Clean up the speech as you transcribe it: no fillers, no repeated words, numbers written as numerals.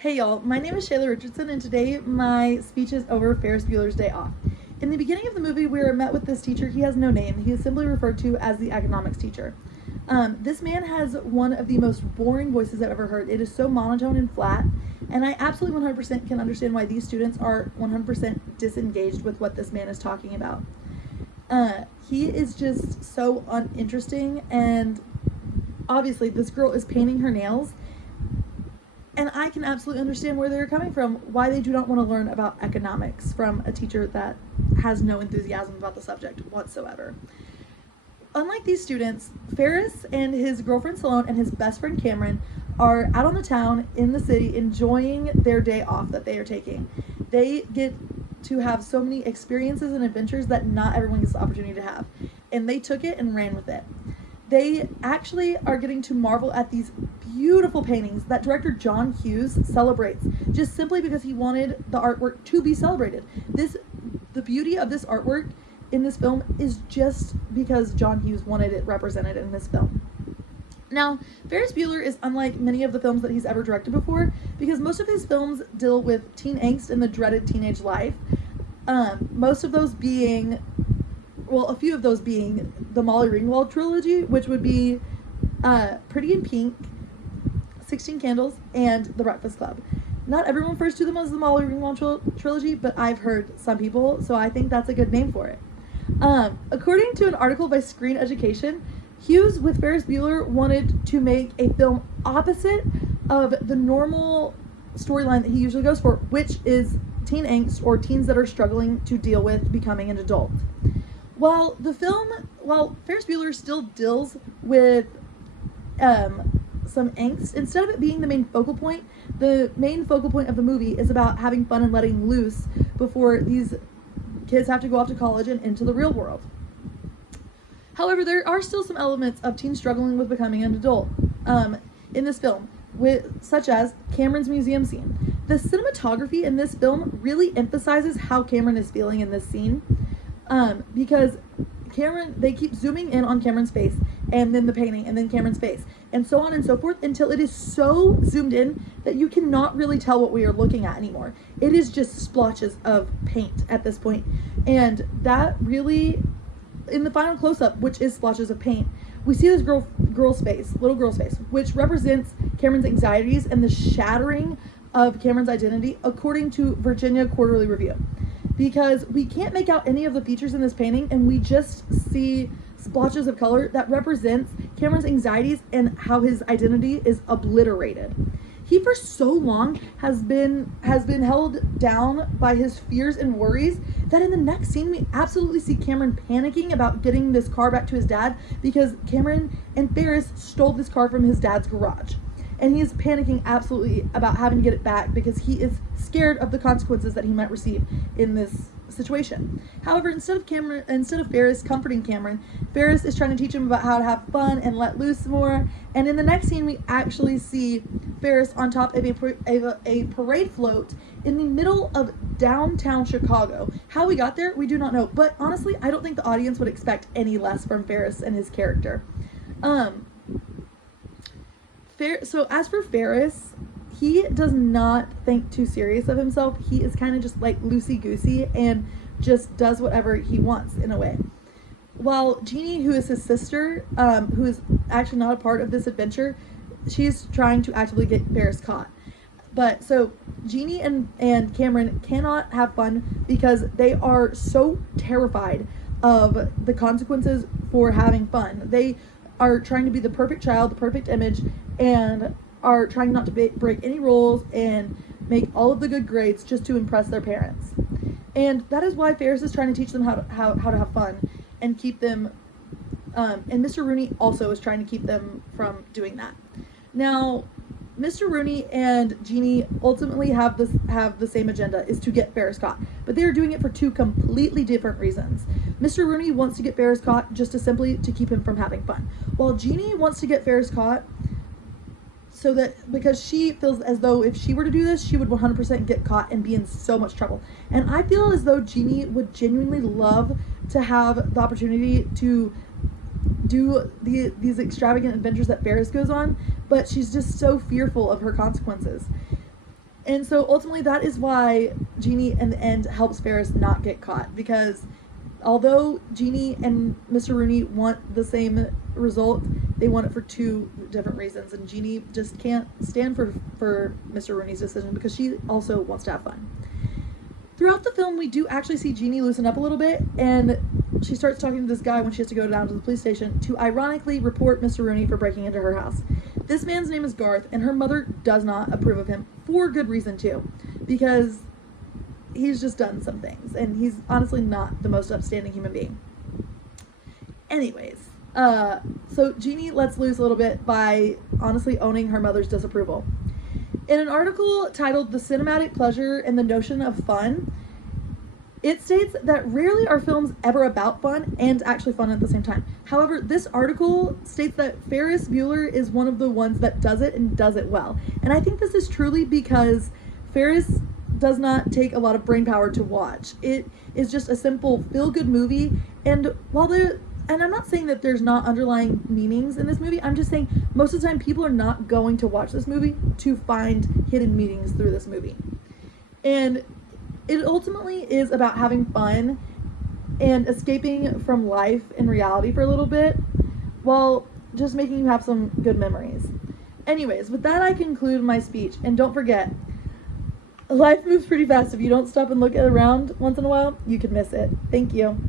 Hey y'all, my name is Shayla Richardson, and today my speech is over Ferris Bueller's Day Off. In the beginning of the movie, we are met with this teacher. He has no name. He is simply referred to as the economics teacher. This man has one of the most boring voices I've ever heard. It is so monotone and flat, and I absolutely 100% can understand why these students are 100% disengaged with what this man is talking about. He is just so uninteresting, and obviously this girl is painting her nails, and I can absolutely understand where they're coming from, why they do not want to learn about economics from a teacher that has no enthusiasm about the subject whatsoever. Unlike these students, Ferris and his girlfriend Salone and his best friend Cameron are out on the town in the city enjoying their day off that they are taking. They get to have so many experiences and adventures that not everyone gets the opportunity to have, and they took it and ran with it. They actually are getting to marvel at these beautiful paintings that director John Hughes celebrates, just simply because he wanted the artwork to be celebrated. The beauty of this artwork in this film is just because John Hughes wanted it represented in this film. Now, Ferris Bueller is unlike many of the films that he's ever directed before, because most of his films deal with teen angst and the dreaded teenage life. Most of those being, a few of those being the Molly Ringwald trilogy, which would be Pretty in Pink, 16 Candles, and The Breakfast Club. Not everyone refers to them as the Molly Ringwald trilogy, but I've heard some people, so I think that's a good name for it. According to an article by Screen Education, Hughes with Ferris Bueller wanted to make a film opposite of the normal storyline that he usually goes for, which is teen angst or teens that are struggling to deal with becoming an adult. While Ferris Bueller still deals with some angst, instead of it being the main focal point of the movie is about having fun and letting loose before these kids have to go off to college and into the real world. However, there are still some elements of teens struggling with becoming an adult in this film, such as Cameron's museum scene. The cinematography in this film really emphasizes how Cameron is feeling in this scene, because they keep zooming in on Cameron's face, and then the painting, and then Cameron's face, and so on and so forth, until it is so zoomed in that you cannot really tell what we are looking at anymore. It is just splotches of paint at this point, and that really, in the final close-up, which is splotches of paint, we see this little girl's face, which represents Cameron's anxieties and the shattering of Cameron's identity, according to Virginia Quarterly Review. Because we can't make out any of the features in this painting, and we just see splotches of color that represents Cameron's anxieties and how his identity is obliterated. He for so long has been held down by his fears and worries that in the next scene we absolutely see Cameron panicking about getting this car back to his dad, because Cameron and Ferris stole this car from his dad's garage. And he is panicking absolutely about having to get it back because he is scared of the consequences that he might receive in this situation. However, instead of Ferris comforting Cameron, Ferris is trying to teach him about how to have fun and let loose more. And in the next scene, we actually see Ferris on top of a parade float in the middle of downtown Chicago. How we got there, we do not know. But honestly, I don't think the audience would expect any less from Ferris and his character. So as for Ferris, he does not think too serious of himself. He is kind of just like loosey-goosey and just does whatever he wants in a way. While Jeannie, who is his sister, who is actually not a part of this adventure, she's trying to actively get Ferris caught. But so Jeannie and Cameron cannot have fun because they are so terrified of the consequences for having fun. They are trying to be the perfect child, the perfect image, and are trying not to break any rules and make all of the good grades just to impress their parents. And that is why Ferris is trying to teach them how to have fun and keep them, and Mr. Rooney also is trying to keep them from doing that. Now, Mr. Rooney and Jeannie ultimately have the same agenda, is to get Ferris caught, but they are doing it for two completely different reasons. Mr. Rooney wants to get Ferris caught just to keep him from having fun, while Jeannie wants to get Ferris caught because she feels as though if she were to do this, she would 100% get caught and be in so much trouble. And I feel as though Jeannie would genuinely love to have the opportunity to do these extravagant adventures that Ferris goes on, but she's just so fearful of her consequences. And so ultimately that is why Jeannie in the end helps Ferris not get caught, because although Jeannie and Mr. Rooney want the same result, they want it for two different reasons, and Jeannie just can't stand for Mr. Rooney's decision because she also wants to have fun. Throughout the film, we do actually see Jeannie loosen up a little bit, and she starts talking to this guy when she has to go down to the police station to ironically report Mr. Rooney for breaking into her house. This man's name is Garth, and her mother does not approve of him, for good reason too, because he's just done some things, and he's honestly not the most upstanding human being. Anyways, so Jeannie lets loose a little bit by honestly owning her mother's disapproval. In an article titled "The Cinematic Pleasure and the Notion of Fun," it states that rarely are films ever about fun and actually fun at the same time. However, this article states that Ferris Bueller is one of the ones that does it and does it well. And I think this is truly because Ferris does not take a lot of brain power to watch. It is just a simple feel-good movie, and and I'm not saying that there's not underlying meanings in this movie, I'm just saying most of the time people are not going to watch this movie to find hidden meanings through this movie. And it ultimately is about having fun and escaping from life and reality for a little bit while just making you have some good memories. Anyways, with that I conclude my speech, and don't forget, life moves pretty fast. If you don't stop and look around once in a while, you could miss it. Thank you.